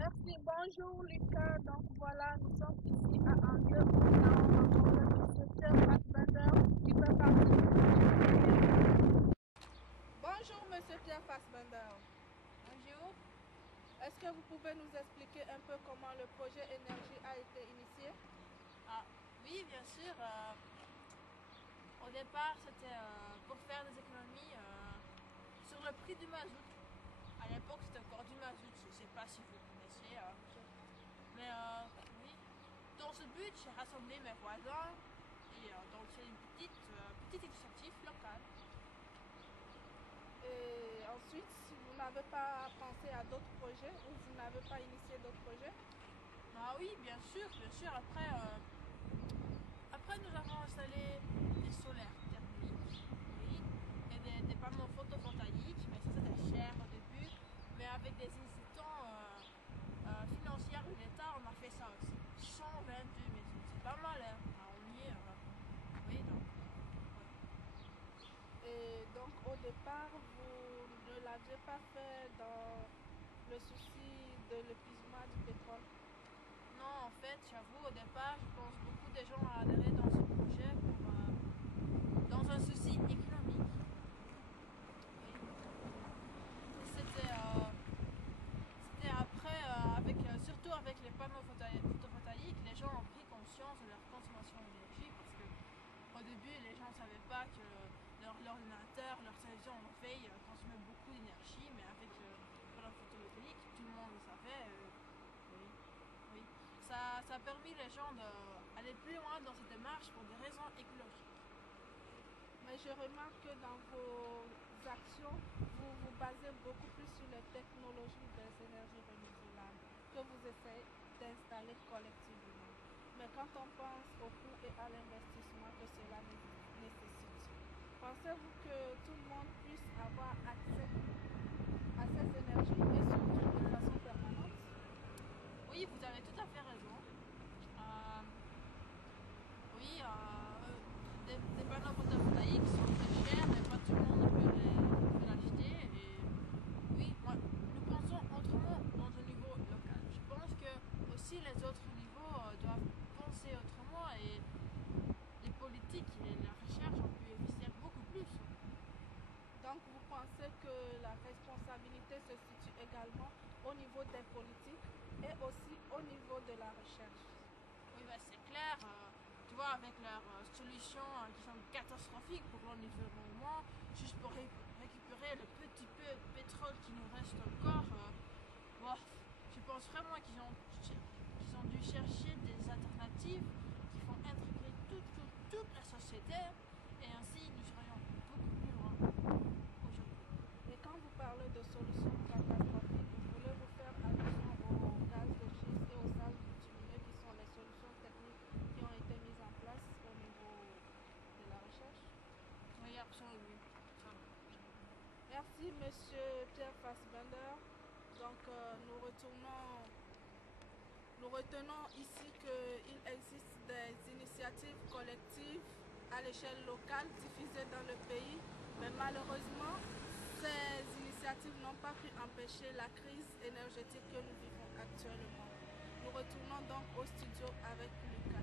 Merci, bonjour Lucas. Donc voilà, nous sommes ici à Angers où nous allons rencontrer M. Pierre Fassbender qui fait partie du projet. Bonjour Monsieur Pierre Fassbender. Bonjour. Est-ce que vous pouvez nous expliquer un peu comment le projet énergie a été initié? Oui, bien sûr. Au départ, c'était pour faire des économies sur le prix du mazout. À l'époque, c'était encore du mazout. Je ne sais pas si vous connaissez. Mais oui. Dans ce but, j'ai rassemblé mes voisins. Et donc, c'est une petite initiative locale. Et ensuite, vous n'avez pas pensé à d'autres projets ou vous n'avez pas initié d'autres projets? Oui, bien sûr, bien sûr. Après, nous avons installé des solaires thermiques, oui, et des panneaux photovoltaïques, mais ça c'était cher au début. Mais avec des incitants financiers de l'État, on a fait ça aussi. 122 maisons, c'est pas mal, hein. On y est, oui, donc. Et donc au départ, vous ne l'aviez pas fait dans le souci de l'épuisement du pétrole? Non, en fait, j'avoue, au départ, je pense beaucoup de gens ont adhéré dans ce projet dans un souci économique. Oui. Et c'était après, surtout avec les panneaux photovoltaïques, les gens ont pris conscience de leur consommation d'énergie parce que au début, les gens ne savaient pas que leur ordinateur, leur télévision en veille consommait beaucoup d'énergie, mais avec le panneau photovoltaïque, tout le monde le savait. Oui, oui. Ça a permis les gens d'aller plus loin dans cette démarche pour des raisons écologiques. Mais je remarque que dans vos actions, vous vous basez beaucoup plus sur les technologies des énergies renouvelables que vous essayez d'installer collectivement. Mais quand on pense au coût et à l'investissement que cela nécessite, pensez-vous que tout le monde puisse avoir accès à ces énergies et surtout de façon permanente? Oui, vous avez tout à fait raison. Euh, oui, des panneaux photovoltaïques sont très chers, mais pas tout le monde peut l'acheter. Et oui, nous pensons autrement dans un niveau local. Je pense que aussi les autres niveaux doivent penser autrement et les politiques et la recherche ont pu investir beaucoup plus. Donc vous pensez que la responsabilité se situe également au niveau des politiques et aussi au niveau de la recherche? Oui, bah, c'est clair. Tu vois, avec leurs solutions qui sont catastrophiques pour l'environnement, juste pour récupérer le petit peu de pétrole qui nous reste encore, bon, je pense vraiment qu'ils ont dû chercher des alternatives qui font intégrer toute la société et ainsi nous serions beaucoup plus loin aujourd'hui. Et quand vous parlez de solutions catastrophiques, voulez-vous faire allusion au gaz de schiste et au sable bitumineux qui sont les solutions techniques qui ont été mises en place au niveau de la recherche? Oui, absolument. Merci Monsieur Pierre Fassbender. Donc nous retenons ici qu'il existe des initiatives collectives à l'échelle locale diffusées dans le pays, mais malheureusement, ces initiatives n'ont pas pu empêcher la crise énergétique que nous vivons actuellement. Nous retournons donc au studio avec Lucas.